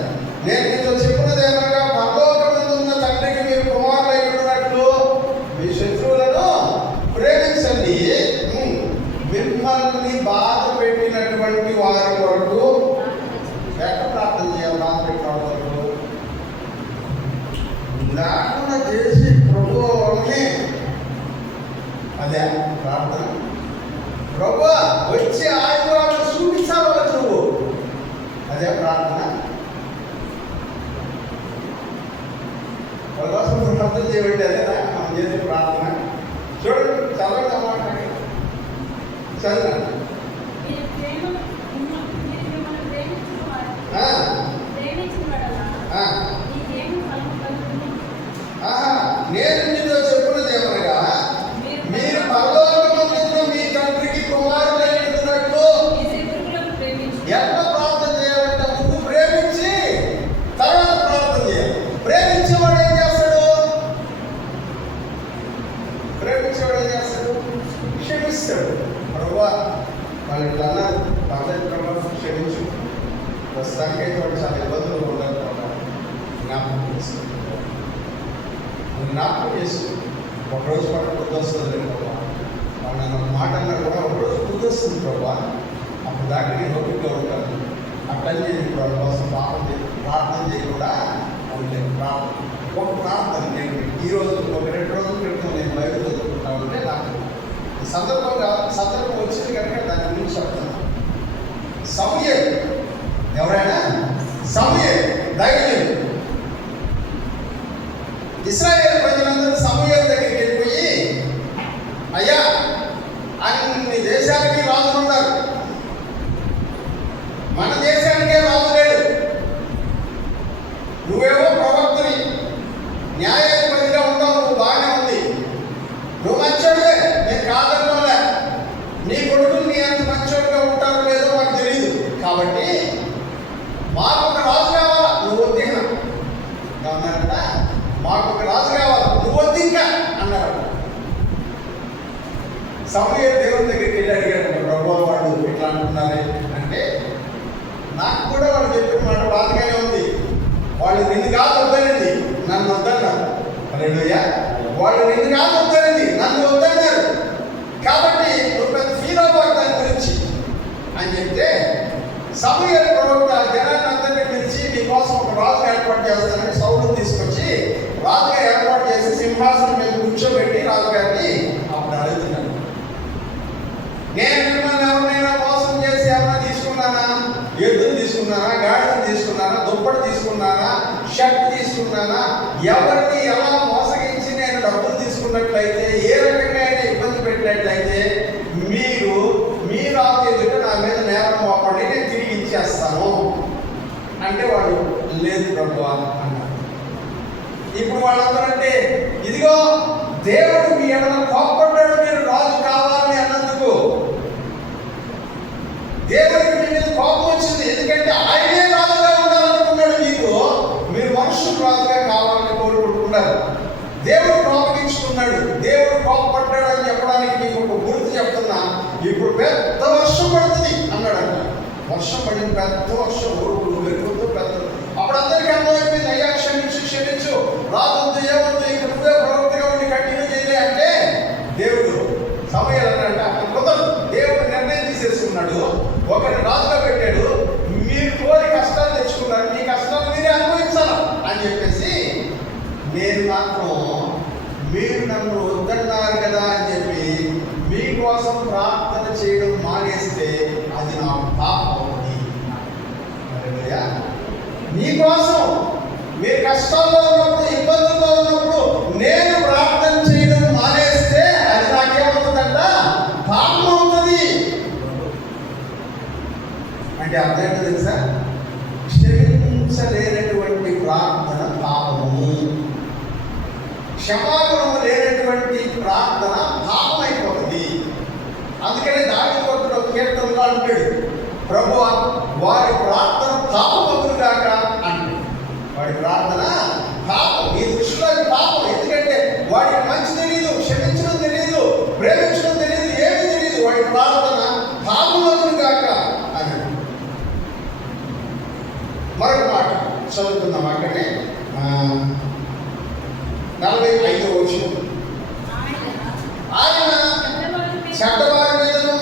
నేను మీతో చెప్పినది ఏమనగా, పరలోకమందున్న తండ్రికి మీరు కుమారులై ఉండునట్లు మీ శత్రువులను ప్రేమించండి, మిమ్మల్ని బాధ పెట్టినటువంటి వారి కొరకు ఎక్కడ ప్రార్థన చేయాలి? బాధ పెట్టిన వరకు లేకుండా చేసి ప్రభువుని అదే ప్రార్థన. ప్రభు వచ్చి ఆయుధాలను చూపించాలి నువ్వు, అదే ప్రార్థన. వాళ్ళ కోసం ప్రార్థన చేయబట్టి అదేనా మనం చేసే ప్రార్థన. చూడండి, చదవండి అన్నమాట. చదవండి. నేను మీతో చెప్పినది ఏమనగా, మీరు పరలోకమందున్న మీ తండ్రికి కుమారులై ఉండునట్లు ఎట్లా ప్రార్థన చేయాలంటే ముందు ప్రేమించి తర్వాత ప్రార్థన చేయాలి. ప్రేమించేవాడు ఏం చేస్తాడు? క్షమిస్తాడు. ప్రభువా, వాళ్ళు ఇట్లా అన్నారు, పర్లేదు ప్రభావం క్షమించు, ప్రస్తుతానికి అయితే వాడు చాలా ఇబ్బందులు ఉండాలి ప్రభావ, జ్ఞాపకం చేసుకుంటాడు. జ్ఞాపకం చేసుకో. ఒకరోజు పాటు బుద్ధి వస్తుంది ప్రభావ. వాళ్ళు నన్ను ఒక మాట అన్నా కూడా ఒకరోజు బుద్ధి వస్తుంది ప్రభావ, అప్పుడు దాకా నేను ఓపికగా ఉంటాను. అట్లనే వాళ్ళ కోసం ప్రార్థన చేయకుండా ఉండలేదు. ఒక ప్రార్థన నేను ఈరోజు ఒక 2 రోజుల క్రితం నేను బయట చదువుకుంటా ఉంటే నాకు సందర్భం వచ్చింది కనుక దాని గురించి చెప్తాను. సమూయేలు, ఎవరైనా సమూయేలు దైవజనుడు. ఇశ్రాయేలు ప్రజలందరూ సమూయేలు దగ్గరికి వెళ్ళిపోయి, అయ్యా, అన్ని దేశాలకి రాజులు ఉన్నారు, మన దేశానికే రాజు లేడు, నువ్వేమో ప్రవక్తని, న్యాయాధిపతిగా ఉంటావు, నువ్వు బాగానే ఉంది, నువ్వు మంచోడువే, నేను కాదనుకోలే, నీ కొడుకులు నీ అంత మంచోడుగా ఉంటారో లేదో మాకు తెలియదు, కాబట్టి మాకు ఒక రాజు కావాలా, నువ్వు వద్దిగా అన్నారంట. మాకు ఒక రాజు కావాలా, నువ్వు వద్దు ఇంకా అన్నారు. సమూయేలు దేవుని దగ్గరికి వెళ్ళి అడిగాడు, ప్రభువా వాళ్ళు ఇట్లా అంటున్నారే అంటే, నాకు కూడా వాళ్ళు చెప్పిన మాట బాధగానే ఉంది. వాళ్ళు నిన్ను కాదు వద్దనింది, నన్ను వద్దన్నారు. హల్లెలూయా. వాళ్ళు నిన్ను కాదు వద్దనింది, నన్ను వద్దన్నారు. కాబట్టి నువ్వు పెద్ద ఫీల్ అవ్వాలి దాని గురించి అని చెప్తే, సమూయేలు ప్రవక్త జనాన్ని అందరినీ పిలిచి మీకోసం ఒక రాజు ఏర్పాటు చేస్తానని సౌలుని తీసుకొచ్చి రాజుగా ఏర్పాటు చేసి సింహాసనం మీద కూర్చోబెట్టి రాజుగారిని అప్పుడు అడుగుతున్నాను, నేను మిమ్మల్ని ఎవరినైనా మోసం చేసి ఏమైనా తీసుకున్నానా? ఎద్దులు తీసుకున్నానా? గాడిదలు తీసుకున్నానా? దుప్పటి తీసుకున్నానా? షర్ట్ తీసుకున్నానా? ఎవరిని ఎలా మోసగించి నేను డబ్బులు తీసుకున్నట్లయితే, ఏ రకంగా అయినా ఇబ్బంది పెట్టినట్లయితే మీరు మీ రాజు ఎదుట నా మీద నేరం మోపండి, నేను తిరిగి ఇచ్చేస్తాను అంటే, వాడు లేదు లేదు ప్రభువా అన్నారు. ఇప్పుడు వాళ్ళందరూ అంటే, ఇదిగో దేవుడు మీ ఎడల కోపడ్డాడు, మీరు రాజు కావాలని అన్నందుకు. దేవుడికి మీ మీద కోపం వచ్చింది, ఎందుకంటే ఆయనే రాజుగా ఉండాలనుకున్నాడు. మీరు మనుషులు రాజుగా కావాలని కోరుకుంటున్నారు. దేవుడు కోపగించుకున్నాడు, దేవుడు కోపపడ్డాడు అని చెప్పడానికి మీకు ఒక గుర్తు చెప్తున్నా. ఇప్పుడు పెద్ద వర్షం పడుతుంది అన్నాడంట. వర్షం పడింది, పెద్ద వర్షం, ఊరుకులు వెలుగుతూ పెద్ద. అప్పుడు అందరికీ అర్థమైపోయింది, అయ్యా క్షమించు, రాజు ఏమవుతుంది, ఇక నువ్వే ప్రవక్తగా ఉండి కంటిన్యూ చేయలే అంటే దేవుడు సమయాలు అన్నాడంట. అక్కడ కుదరదు, దేవుడు నిర్ణయం తీసేసుకున్నాడు, ఒకరిని రాజుగా పెట్టాడు. మీరు కోరి కష్టాలు తెచ్చుకున్నారు, మీ కష్టాలు మీరే అనుభవించాలి అని చెప్పేసి, నేను మాత్రం మీరు నన్ను వద్దన్నారు కదా అని చెప్పి మీకోసం ప్రార్థన చేయడం మానేస్తే అది నా పాపం అవుతుంది. మీకోసం మీరు కష్టాల్లో ఉన్నప్పుడు, ఇబ్బందుల్లో ఉన్నప్పుడు నేను ప్రార్థన చేయడం మానేస్తే అది నాకేమవుతుందంట, పాపం అవుతుంది. అంటే అర్థం ఏంటో తెలుసా? క్షమించలేనటువంటి ప్రార్థన పాపము, క్షమాగుణము లేనటువంటి ప్రార్థన పాపం అయిపోతుంది. అందుకనే దావీదు భక్తుడు కీర్తనలో అంటాడు, ప్రభువా వారి ప్రార్థన పాపమగును గాక అంటాడు. వాడి ప్రార్థన పాపం, ఈ దృష్టిలో అది పాపం. ఎందుకంటే వాడికి మంచి తెలియదు, క్షమించడం తెలియదు, ప్రేమించడం తెలియదు, ఏమీ తెలియదు. వాడి ప్రార్థన పాపమగును గాక అన్నాడు. మరొక మాట చదువుకుందాం, అక్కడే 45వ వచనం. ఆయన చెడ్డవారి మీదను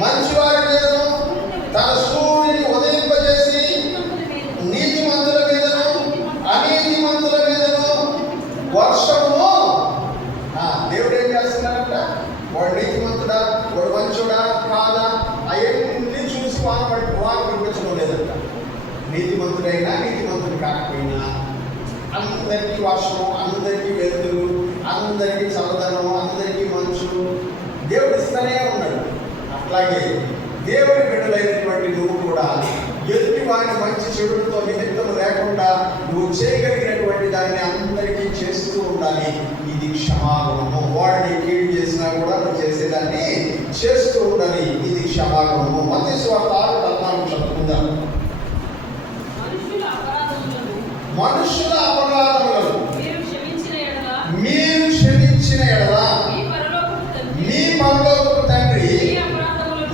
మంచివారి మీదను తన సూర్యుని ఉదయింపజేసి నీతిమంతుల మీదను అనీతిమంతుల మీదను వర్షము. దేవుడు ఏం చేస్తున్నాడంట? వాడు నీతిమంతుడా, వాడు మంచుడా కాదా, అవన్నీ చూసి వాన పంపించడం లేదంట. నీతిమంతుడైనా నీతిమంతుడు కాకపోయినా అందరికీ వర్షము, అందరికీ వెలుగులు, అందరికీ చల్లదనం, అందరికీ మంచు దేవుడు ఇస్తూనే ఉన్నాడు. అట్లాగే దేవుడి బిడ్డలైనటువంటి నువ్వు కూడా ఎదుటి వారిని మంచి చెడులతో నిమిత్తం లేకుండా నువ్వు చేయగలిగినటువంటి దాన్ని అందరికీ చేస్తూ ఉండాలి. ఇది క్షమాగుణము. వాడిని కీడు చేసినా కూడా నువ్వు చేసేదాన్ని చేస్తూ ఉండాలి. ఇది క్షమాగుణము. మత్తయి సువార్త 6:14 చదువుకుందాం. మనుషుల అపరాధములను మీరు క్షమించిన ఎడల మీ పరలోకపు తండ్రి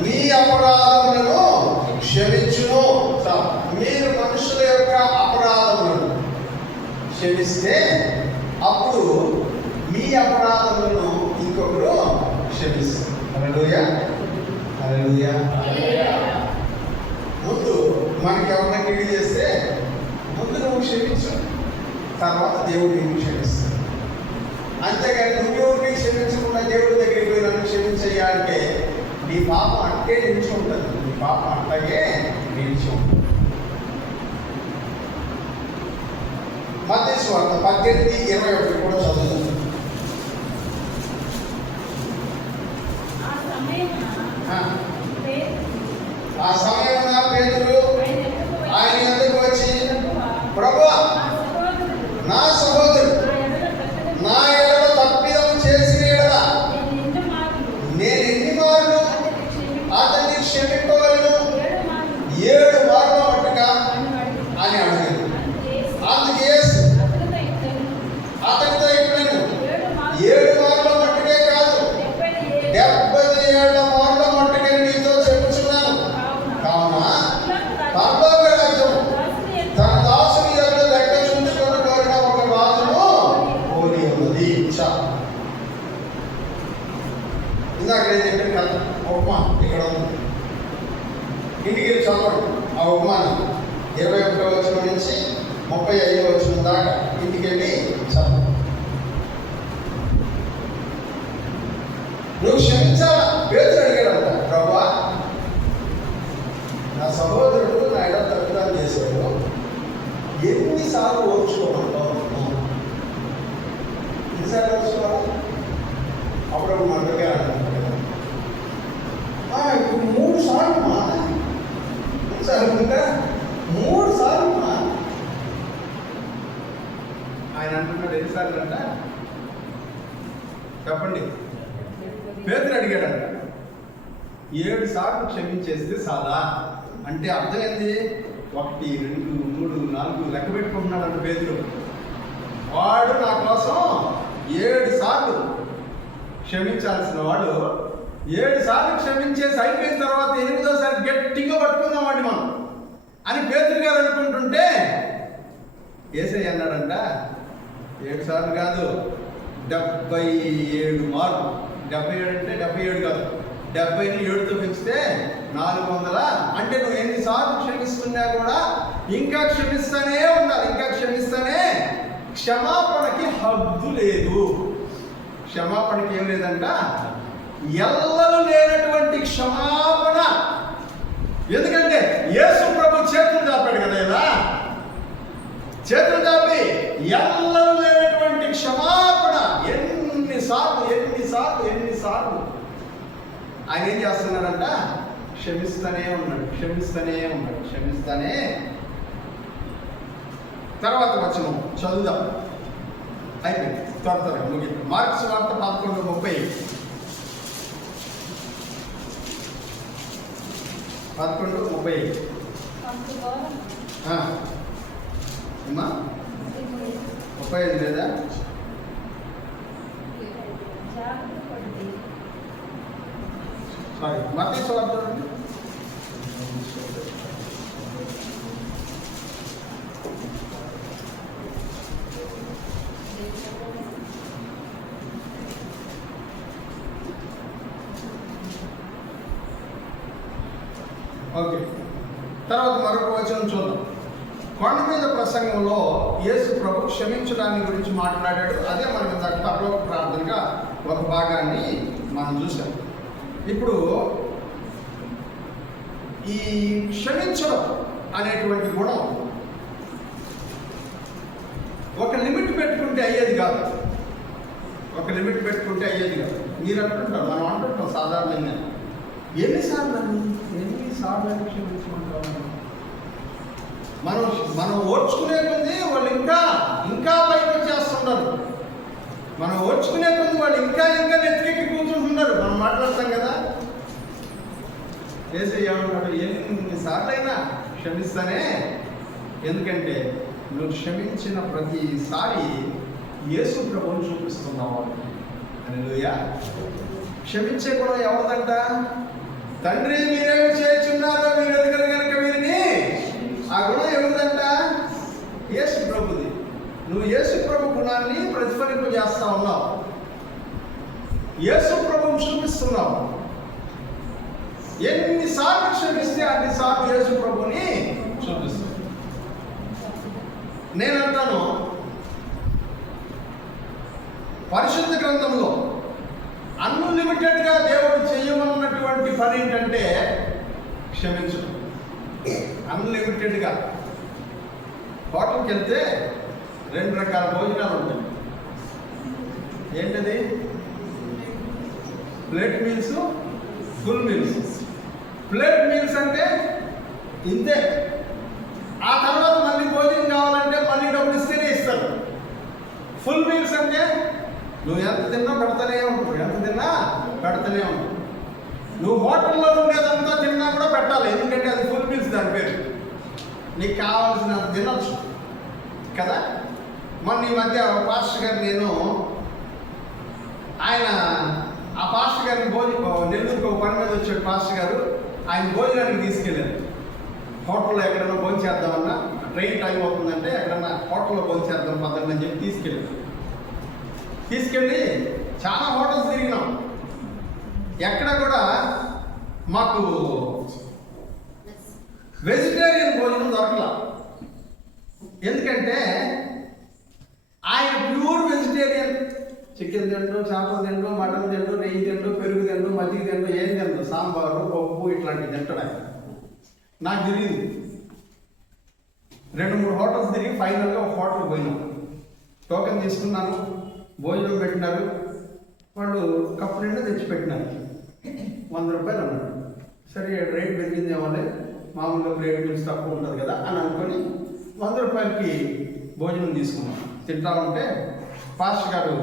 మీ అపరాధములను క్షమించును. మీరు మనుషుల యొక్క అపరాధములను క్షమిస్తే అప్పుడు మీ అపరాధములను ఇంకొకరు క్షమిస్తారు. హల్లెలూయా, హల్లెలూయా. ముందు మనకి ఎవరైనా కీడు చేస్తే ముందు నువ్వు క్షమించు, తర్వాత దేవుడు నీకు క్షమిస్తాడు. అంతేగాని నువ్వెవరిని క్షమించకుండా దేవుడి దగ్గరికి పోయి నన్ను క్షమించయ్యా అంటే నీ పాపం అట్టే నిలిచి ఉంటుంది. నీ పాపం అట్లాగే నిలిచి ఉంటుంది. మత్తయి సువార్త 18:21 కూడా చదువుతుంది. ఆ సమయమున పేతురు ఆయన ఎదురుకు వచ్చి, ప్రభువా నా సహోదరుడు నా ఎడల తప్పిదం చేసిన ఎడల నేను ఎన్ని మార్లు అతన్ని క్షమింపవలను? 7 మార్ల మట్టుగా అని అడిగాను. అందుకే అతనితో ఇట్లను 7 మార్ల మట్టుకే కాదు 77 మార్ల మట్టుకే నీతో చెప్పుచున్నాను. కావున పరలోక రాజ్యం తన దాసుని యొక్క లెక్క చూసుకొని కోరిన ఒక రాజును పోలి ఉన్నది. ఇందాక నేను చెప్పిన కదా ఉపమా ఇక్కడ ఉంది, ఇంటికి చదవండి. ఆ ఉపమానం 21వ వచనం నుంచి 35వ వచనం దాకా ఇంటికి వెళ్ళి చదవండి. నువ్వు క్షమించాలా? పేతురు అడిగాడంట, ప్రభువా నా సహోదరుడు నా ఎడల తప్పిదాలు చేశాడు, ఎన్నిసార్లు ఓర్చుకోమంటావు? ఎన్నిసార్లు ఓర్చుకోవాలి? అప్పుడప్పుడు మన దగ్గర అంటారు కదా, ఇప్పుడు 3 సార్లు మా 3 సార్లు మా ఎన్నిసార్లు అంట చెప్పండి? పేతురు అడిగాడంట 7 సార్లు క్షమించేస్తే చాలా. అంటే అర్థం ఏంది? 1 2 3 4 లెక్క పెట్టుకుంటున్నాడంట పేతురు. వాడు నా కోసం 7 సార్లు క్షమించాల్సిన వాడు 7 సార్లు క్షమించేసి అయిపోయిన తర్వాత 8వ గట్టిగా పట్టుకుందామండి మనం అని పేతురు గారు అనుకుంటుంటే యేసయ్య అన్నాడంట 7 సార్లు కాదు, 77 మార్లు. 77 అంటే 77 కాదు, 70ని 7తో పెంచితే 400. అంటే నువ్వు ఎన్నిసార్లు క్షమిస్తున్నా కూడా ఇంకా క్షమిస్తానే ఉండాలి, ఇంకా క్షమిస్తానే. క్షమాపణకి హద్దు లేదు. క్షమాపణకి ఏం లేదంట, ఎల్లలు లేనటువంటి క్షమాపణ. ఎందుకంటే యేసు ప్రభు చేతులు చాపాడు కదా, ఇలా చేతులు చాపి ఎల్లలు లేనటువంటి క్షమాపణ. ఎన్నిసార్లు ఎన్నిసార్లు ఎన్నిసార్లు ఆయన ఏం చేస్తున్నాడంట? క్షమిస్తూనే ఉన్నాడు, క్షమిస్తూనే ఉన్నాడు, క్షమిస్తూనే. తర్వాత వచనం చదువుదాం, అయిపోయింది త్వరగా ముగిద్దాం. మార్క్స్ వార్త 11:30. 11:30 అమ్మా, 35 లేదా? సారీ, మత్తయి సువార్త చూడండి. ఓకే, తర్వాత మరొక వచనం చూద్దాం. కొండ మీద ప్రసంగంలో యేసు ప్రభు క్షమించడాన్ని గురించి మాట్లాడాడు. అదే మనం ఇందాక పరలోక ప్రార్థనగా ఒక భాగాన్ని మనం చూసాం. ఇప్పుడు ఈ క్షమించడం అనేటువంటి గుణం ఒక లిమిట్ పెట్టుకుంటే అయ్యేది కాదు. ఒక లిమిట్ పెట్టుకుంటే అయ్యేది కాదు. మీరు అంటుంటారు, మనం అంటుంటాం సాధారణంగా, ఎన్నిసార్లు క్షమించమంటాం. మనం ఓర్చుకునే కొద్దీ వాళ్ళు ఇంకా ఇంకా పైకి వచ్చేస్తున్నారు. మనం ఓర్చుకునే కొద్దీ వాళ్ళు ఇంకా ఇంకా నెత్తికెక్కి కూర్చుంటున్నారు. మనం మాట్లాడతాం కదా, యేసయ్య ఏమన్నాడు? ఎన్నిసార్లు అయినా క్షమిస్తానే. ఎందుకంటే నువ్వు క్షమించిన ప్రతిసారి యేసు ప్రభువుని చూపిస్తున్నావు. హల్లెలూయా. క్షమించే గుణం ఎవరిదంట? తండ్రి మీరేమి చేయుచున్నారో మీరు ఎరుగరు కనుక వీరిని. ఆ గుణం ఎవరిదంట? యేసు ప్రభుది. నువ్వు యేసు ప్రభు గుణాన్ని ప్రతిఫలింపు చేస్తా ఉన్నావు, యేసు ప్రభువుని చూపిస్తున్నావు. ఎన్నిసార్లు క్షమిస్తే అన్నిసార్లు యేసు ప్రభుని చూపిస్తావు. నేనంటాను, పరిశుద్ధ గ్రంథంలో అన్లిమిటెడ్గా దేవుడు చెయ్యమన్నటువంటి పని ఏంటంటే క్షమించడం. అన్లిమిటెడ్గా. హోటల్కి వెళ్తే 2 రకాల భోజనాలు ఉంటాయి. ఏంటది? Plate meals, full meals. Plate meals అంటే ఇంతే. ఆ తర్వాత మళ్ళీ భోజనం కావాలంటే మళ్ళీ డబ్బులు ఇస్తేనే ఇస్తారు. ఫుల్ మీల్స్ అంటే నువ్వు ఎంత తిన్నా పెడతానే ఉంటావు, ఎంత తిన్నా పెడతానే ఉంటావు. నువ్వు హోటల్లో ఉండేదంతా తిన్నా కూడా పెట్టాలి, ఎందుకంటే అది ఫుల్ మీల్స్. దాని పేరు నీకు కావాల్సినంత తినొచ్చు కదా. మొన్న ఈ మధ్య పాస్టర్ గారు, నేను ఆయన ఆ పాస్టర్ గారిని నెల్లూరుకు ఒక పని మీద వచ్చాడు పాస్టర్ గారు. ఆయన భోజనానికి తీసుకెళ్ళారు. హోటల్లో ఎక్కడైనా భోజనం చేద్దామన్నా, ట్రైన్ టైం అవుతుందంటే ఎక్కడన్నా హోటల్లో భోజనం చేద్దాం పద్ధతి అని చెప్పి తీసుకెళ్ళి చాలా హోటల్స్ తిరిగినాం. ఎక్కడ కూడా మాకు వెజిటేరియన్ భోజనం దొరకలా. ఎందుకంటే ఆయన ప్యూర్ వెజిటేరియన్. చికెన్ తిండు, చేపలు తిండు, మటన్ తిండు, నెయ్యి తిండు, పెరుగు తిండు, మజ్జిగ తిండు, ఏం తిండు, సాంబారు, పప్పు ఇట్లాంటివి తింటాడు ఆయన. నాకు తెలియదు. 2-3 హోటల్స్ తిరిగి ఫైనల్గా ఒక హోటల్ పోయినాం. టోకెన్ తీసుకున్నాను, భోజనం పెట్టినారు. వాళ్ళు కప్పు నిండా తెచ్చిపెట్టినారు. 100 రూపాయలు అన్నాడు. సరే రేట్ పెరిగిందేమో, మామూలుగా ప్లేట్ మీల్స్ తక్కువ ఉంటుంది కదా అని అనుకొని 100 రూపాయలకి భోజనం తీసుకున్నాం. తింటా ఉంటే పాస్టర్ గారు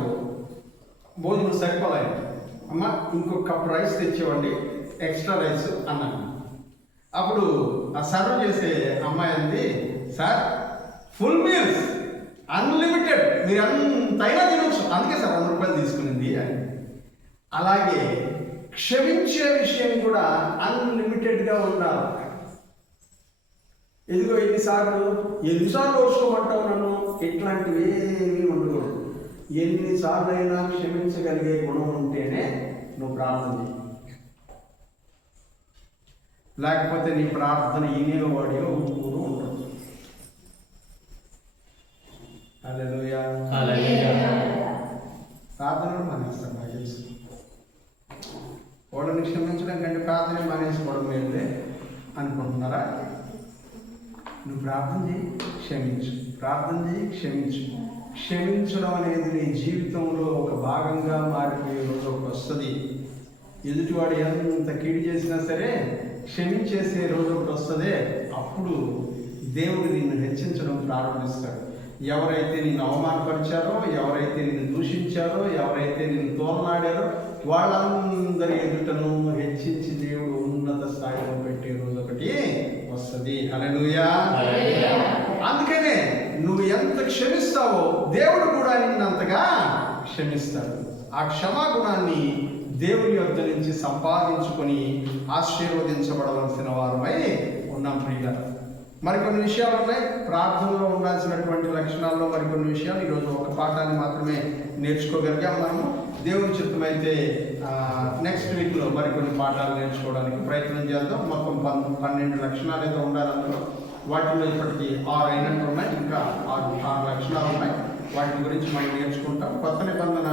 భోజనం సరిపోలేదు, అమ్మ ఇంకొక కప్ రైస్ తెచ్చేవండి, ఎక్స్ట్రా రైస్ అన్నాను. అప్పుడు ఆ సర్వ్ చేసే అమ్మాయి అంది, సార్ ఫుల్ మీల్స్ అన్లిమిటెడ్, మీరు ఎంతైనా తినొచ్చు, అందుకే సార్ 100 రూపాయలు తీసుకునింది అని. అలాగే క్షమించే విషయం కూడా అన్లిమిటెడ్గా ఉండాలి. ఎదిగో ఎన్నిసార్లు ఓర్చుకోమంటావు నన్ను, ఇట్లాంటివి ఏమీ ఉండకూడదు. ఎన్నిసార్లు అయినా క్షమించగలిగే గుణం ఉంటేనే నువ్వు ప్రార్థన చేయి. లేకపోతే నీ ప్రార్థన వినేవాడియో ఊరు ఉండదు. హల్లెలూయా. ప్రార్థనలు మానేస్తాను నాకు తెలుసు. వాళ్ళని క్షమించడం కంటే ప్రార్థన మానేసుకోవడం మేలే అనుకుంటున్నారా? నువ్వు ప్రార్థన చేయి, క్షమించు, ప్రార్థన చేయి, క్షమించు. క్షమించడం అనేది నీ జీవితంలో ఒక భాగంగా మారిపోయే రోజు ఒకటి వస్తుంది. ఎదుటివాడు ఎంత కీడు చేసినా సరే క్షమించేసే రోజు ఒకటి వస్తుంది. అప్పుడు దేవుడు నిన్ను హెచ్చించడం ప్రారంభిస్తాడు. ఎవరైతే నిన్ను అవమానపరిచారో, ఎవరైతే నిన్ను దూషించారో, ఎవరైతే నిన్ను తోలనాడారో వాళ్ళందరి ఎదుటను హెచ్చించి దేవుడు ఉన్నత స్థాయిలో పెట్టే రోజు ఒకటి వస్తుంది. హల్లెలూయా. అందుకనే నువ్వు ఎంత క్షమిస్తావో దేవుడు కూడా నిన్నంతగా క్షమిస్తాడు. ఆ క్షమాగుణాన్ని దేవుని యొద్ద నుంచి సంపాదించుకొని ఆశీర్వదించబడవలసిన వారమై ఉన్నాం ప్రియులారా. మరికొన్ని విషయాలు ఉన్నాయి ప్రార్థనలో ఉండాల్సినటువంటి లక్షణాల్లో. మరికొన్ని విషయాలు ఈరోజు ఒక పాఠాన్ని మాత్రమే నేర్చుకోగలిగాం మనము. దేవుని చిత్తమైతే నెక్స్ట్ వీక్లో మరికొన్ని పాఠాలు నేర్చుకోవడానికి ప్రయత్నం చేద్దాం. మొత్తం 12 లక్షణాలు ఏదో ఉండాలి అందులో. వాటిలో ఇప్పటికీ 6 అయినట్టు ఉన్నాయి, ఇంకా 6 లక్షణాలు ఉన్నాయి. వాటి గురించి మనం నేర్చుకుంటాం. కొత్త నిబంధన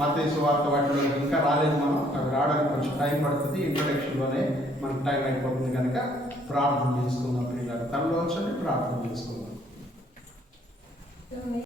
మత్తయి సువార్త వాటిలో ఇంకా రాలేదు మనం, అవి రావడానికి కొంచెం టైం పడుతుంది. ఇంట్రడక్షన్లోనే మనకు టైం అయిపోతుంది కనుక ప్రార్థన చేసుకుందాం. పిల్లలు తనలో వచ్చండి, ప్రార్థన చేసుకుందాం.